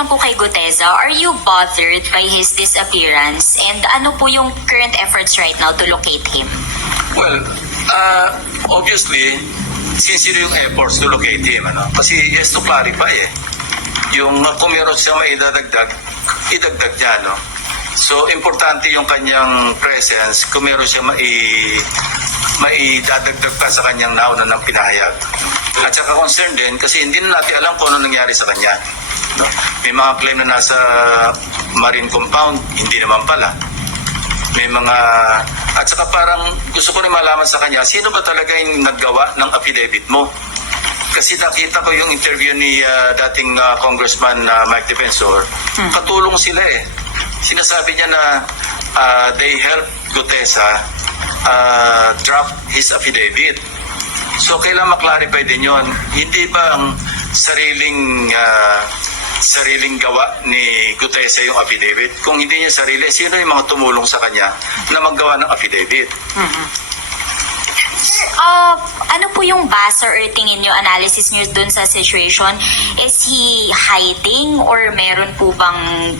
lang po kay Guteza, are you bothered by his disappearance? And ano po yung current efforts right now to locate him? Well, obviously, sincere yung efforts to locate him. Ano? Kasi he has to clarify yung kung meron siya maidadagdag, idagdag niya. No? So, importante yung kanyang presence kung meron siya maidadagdag pa sa kanyang nauna ng pinahayag. At saka concerned din kasi hindi na natin alam kung ano nangyari sa kanya. No? May mga claim na nasa marine compound, hindi naman pala. May mga, at saka parang gusto ko rin malaman sa kanya, sino ba talaga yung naggawa ng affidavit mo? Kasi nakita ko yung interview ni dating Congressman Mike Defensor, katulong sila Sinasabi niya na they helped Gutesa draft his affidavit. So kailangan maklarify din yun. Hindi ba ang sariling gawa ni Gutesa yung affidavit? Kung hindi niya sarili, sino yung mga tumulong sa kanya na maggawa ng affidavit? Ano po yung basa or tingin nyo, analysis nyo dun sa situation? Is he hiding or meron po bang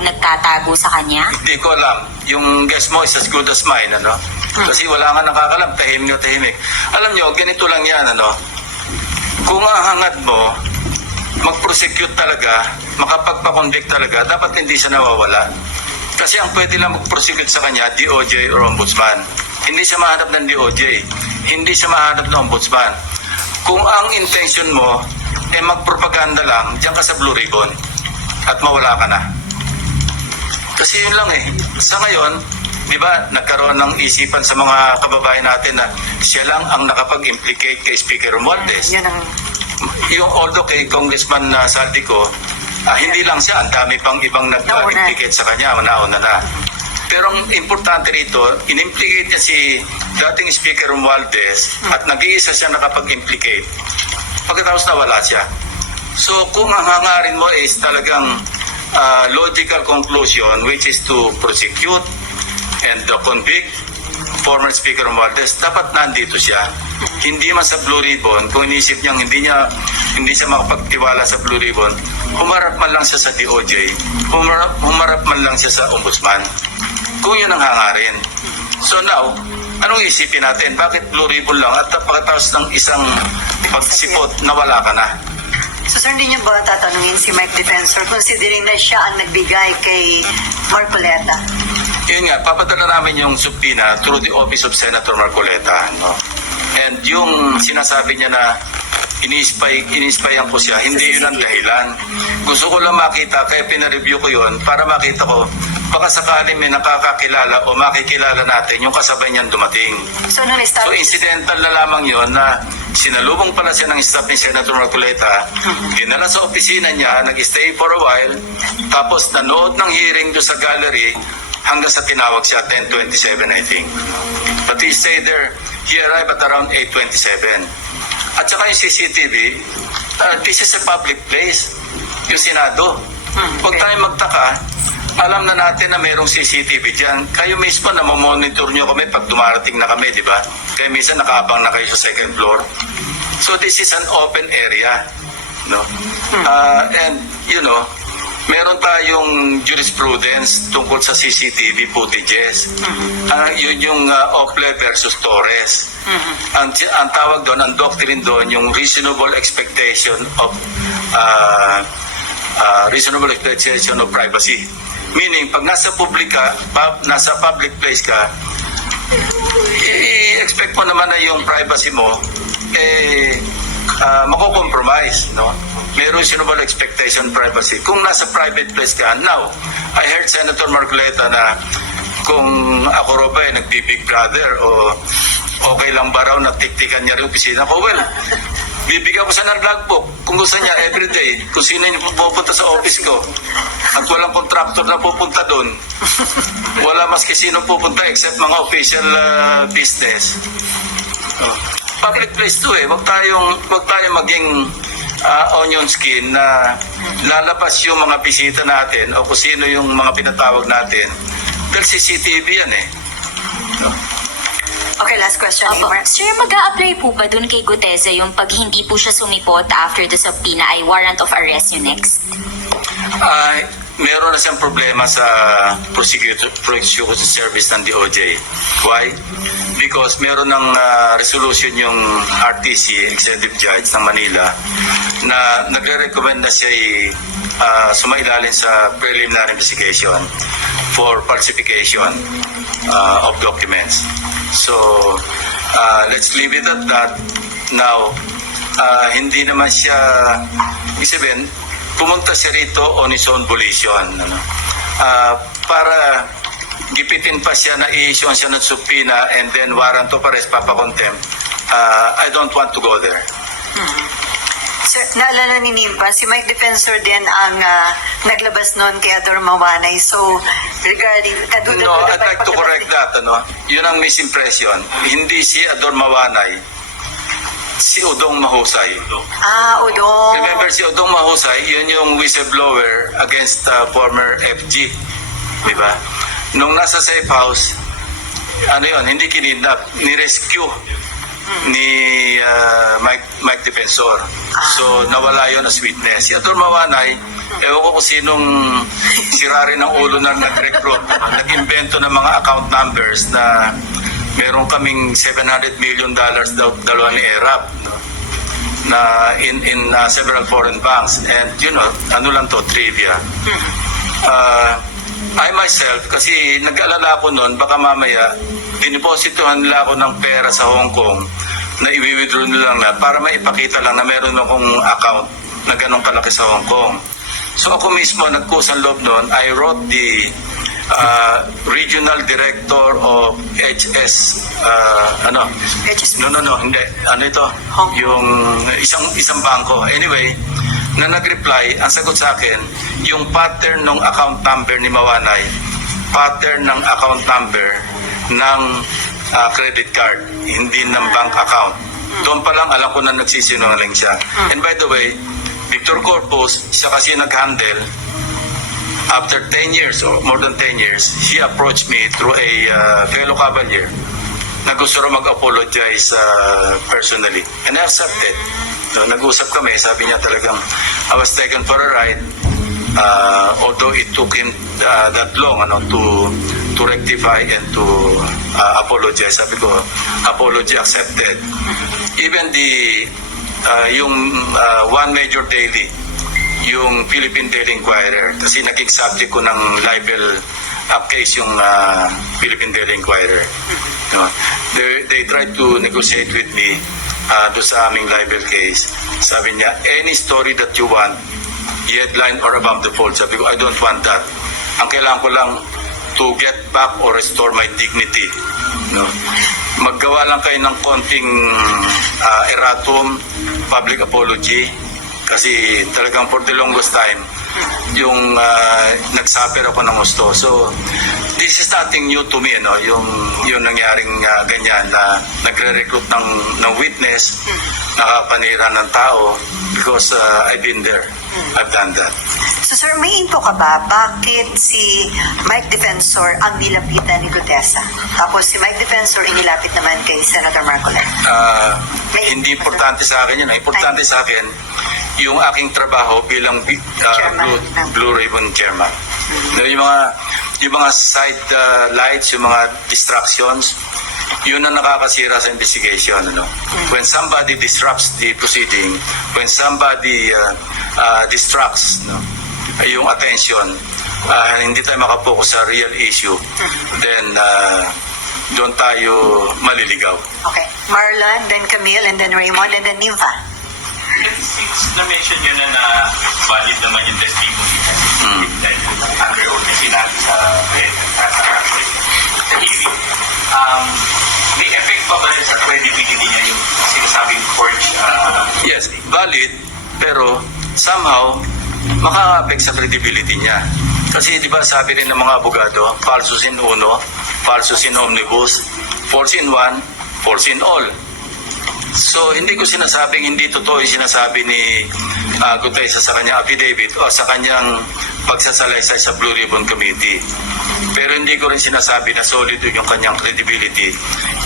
nagtatago sa kanya? Hindi ko alam. Yung guess mo is as good as mine, ano? Kasi wala nga nakakalam, tahimik na tahimik. Alam nyo, ganito lang yan, ano? Kung ahangad mo, mag-prosecute talaga, makapagpa-convict talaga, dapat hindi siya nawawala. Kasi ang pwede lang mag-prosecute sa kanya, DOJ or Ombudsman. Hindi siya mahanap ng DOJ. Hindi siya mahanap ng Ombudsman. Kung ang intention mo, magpropaganda lang, diyan ka sa Blue Ribbon at mawala ka na. Kasi yun lang Sa ngayon, di ba, nagkaroon ng isipan sa mga kababayan natin na siya lang ang nakapag-implicate kay Speaker Romualdez. Yung although kay Congressman Saldico, hindi lang siya, ang dami pang ibang nag-implicate sa kanya, nauna na. Pero ang importante rito, in-implicate niya si dating Speaker Romualdez at nag-iisa siya nakapag-implicate. Pagkatapos nawala siya. So kung ang hangarin mo is talagang logical conclusion, which is to prosecute and convict former Speaker Romualdez, dapat nandito siya. Hindi man sa Blue Ribbon, kung inisip niyang hindi siya makapagtiwala sa Blue Ribbon, humarap man lang siya sa DOJ, humarap man lang siya sa Ombudsman. Kung yun ang hangarin. So now, anong isipin natin? Bakit Blue Ribbon lang at pagkatapos ng isang pagsipot, nawala ka na? So sir, hindi niyo ba tatanungin si Mike Defensor considering na siya ang nagbigay kay Marcoleta? Yun nga, papadala namin yung subpoena through the office of Senator Marcoleta. No? And yung sinasabi niya na ini-spyan ko siya, hindi yun ang dahilan. Gusto ko lang makita, kaya pinareview ko yun para makita ko, baka sakaling may nakakakilala o makikilala natin yung kasabay niyan dumating. So incidental na lamang yun na sinalubong pala siya ng staff ni Senator Marcoleta, dinala sa opisina niya, nag-stay for a while, tapos nanood ng hearing doon sa gallery hanggang sa tinawag siya 10:27 I think. But he stayed there, he arrived at around 8:27. At saka yung CCTV, this is a public place, yung Senado. Huwag tayong magtaka, alam na natin na mayroong CCTV dyan. Kayo mismo na mamonitor nyo kami pag dumarating na kami, di ba? Kaya minsan nakaabang na kayo sa second floor. So this is an open area. No? And, you know, meron tayong jurisprudence tungkol sa CCTV footages. Yun yung Ople versus Torres. Ang tawag doon, ang doctrine doon, yung reasonable expectation of privacy. Meaning, pag nasa public place ka, i-expect mo naman na yung privacy mo mako-compromise, no? May reasonable expectation privacy. Kung nasa private place ka, now, I heard Senator Marcoleta na kung ako raw ba nagbi-Big Brother o okay lang ba raw na tiktikan niya rin opisina ko, well, bibigyan ko siya ng logbook kung gusto niya everyday, kung sino yung pupunta sa office ko at walang contractor na pupunta doon, wala maski sino pupunta except mga official business. Public place to wag tayong maging onion skin na lalabas yung mga bisita natin o kung sino yung mga pinatawag natin dahil CCTV yan Okay, last question, Opo. Amar. Sir, mag-a-apply po ba dun kay Guteza yung pag hindi po siya sumipot after the subpoena ay warrant of arrest yung next? Meron na siyang problema sa prosecution service ng DOJ. Why? Because meron ng resolution yung RTC, Executive Judge ng Manila, na nagre-recommend na siya sumailalim sa preliminary investigation for falsification of documents. So, let's leave it at that. Now, hindi naman siya, ibig sabihin, pumunta siya rito on his own volition. Para gipitin pa siya na i-issue siya ng subpoena and then warrant of arrest, papakontempt. I don't want to go there. Sir, naalala ni Nimpa, si Mike Defensor din ang naglabas noon kay Ador Mawanay. So, regarding... No, I'd like to correct that. Yun ang misimpression. Hindi si Ador Mawanay, si Udong Mahusay. Udong. Remember, si Udong Mahusay, yun yung whistleblower against former FG. Di ba? Nung nasa safe house, hindi kinidnap, ni-rescue ni Mike Defensor. So, nawala yun as witness. Si Ador Mawanay, ewan ko kung sinong sirari ng ulo na nag-recruit, nag-invento ng mga account numbers na meron kaming $700 million daw dalawa ni ERAP, no? Na in several foreign banks. And ano lang to, trivia. I myself, kasi nag-alala ako noon, baka mamaya dinipositohan nila ako ng pera sa Hong Kong na i-withdraw nila lang para maipakita lang na meron akong account na ganong kalaki sa Hong Kong. So ako mismo nagkusang loob noon, I wrote the regional director of HS hindi. Ano ito? Yung isang bangko. Anyway, na nag-reply, ang sagot sa akin, yung pattern ng account number ni Mawanay, pattern ng account number ng credit card, hindi ng bank account. Doon pa lang alam ko na nagsisinungaling siya. And by the way, Victor Corpus, siya kasi nag-handle. After 10 years or more than 10 years, he approached me through a fellow cavalier na gusto rin mag-apologize personally. And I accepted. So, nag-usap kami, sabi niya talagang, I was taken for a ride, although it took him that long to rectify and to apologize. Sabi ko, apology accepted. Even yung one major daily, yung Philippine Daily Inquirer, kasi naging subject ko ng libel case yung Philippine Daily Inquirer. They tried to negotiate with me doon sa aming libel case. Sabi niya, any story that you want, headline or above the fold. Sabi ko, I don't want that. Ang kailangan ko lang to get back or restore my dignity. Maggawa lang kayo ng konting erratum, public apology, kasi talagang for the longest time, yung nagsuffer ako ng gusto. So, this is nothing new to me, yung nangyaring ganyan na nagre-recruit ng witness, nakapanira ng tao, because I've been there. I've done that. So sir, may info ka ba? Bakit si Mike Defensor ang nilapitan ni Gutesa? Tapos si Mike Defensor inilapit naman kay Senator Marcoleta. Hindi importante sa akin yun. Importante sa akin, yung aking trabaho bilang Blue Ribbon Chairman. Yung mga side lights, yung mga distractions, yun ang nakakasira sa investigation. When somebody disrupts the proceeding, when somebody distracts yung attention, hindi tayo makapokus sa real issue, then doon tayo maliligaw. Okay. Marlon, then Camille, and then Raymond, and then Nympha. Since na-mention nyo na valid naman yung testimony dahil under oath na sinabi sa hearing, may effect pa ba rin sa credibility niya yung sinasabing forged? Yes, valid, pero somehow makaka-affect sa credibility niya. Kasi di ba sabi rin ng mga abogado, falsus in uno, falsus in omnibus, false in one, false in all. So, hindi ko sinasabing hindi totoo yung sinasabi ni Gutesa sa kanyang affidavit o sa kanyang pagsasalaysay sa Blue Ribbon Committee. Pero hindi ko rin sinasabi na solid yung kanyang credibility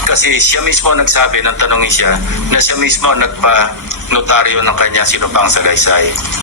kasi siya mismo nagsabi, nang tanongin siya, na siya mismo nagpa-notaryo ng kanyang sinupang salaysay.